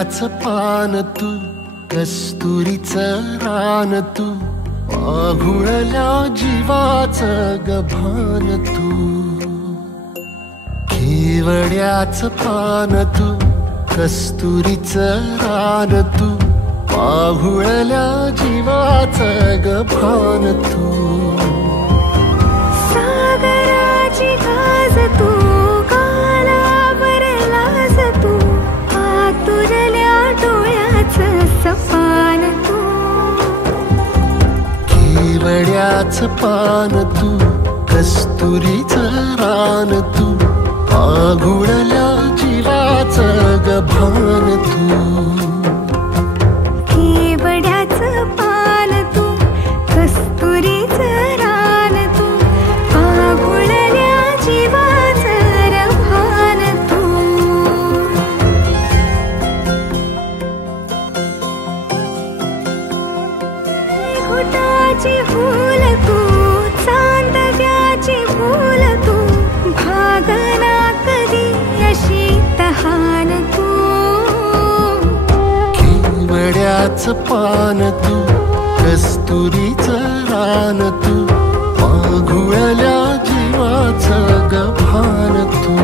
केवड्याचं पान तू, कस्तुरीचं रान तू, पाघुळल्या जीवाचं गभान तू. केवड्याचं पान तू, कस्तुरीचं रान तू, पाघुळल्या जीवाचं गभान तू. सागराची गाज तू, कालावरलाज तू, आतुरल्या डोळ्याचं सपान तू. केवड्याचं पान तू, कस्तुरीचं रान तू, पाघुळल्या जीवाचं गभान तू. केवड्याचं पान तू, कस्तुरीचं रान तू, पाघुळल्या जीवाचं रभान तू. घुटाची फूल तू, चांदव्याची फूल तू, भागना कधी अशी तहान तू. केवड्याचं पान तू, कस्तुरीचं रान तू, पाघुळल्या जीवाचं गभान तू.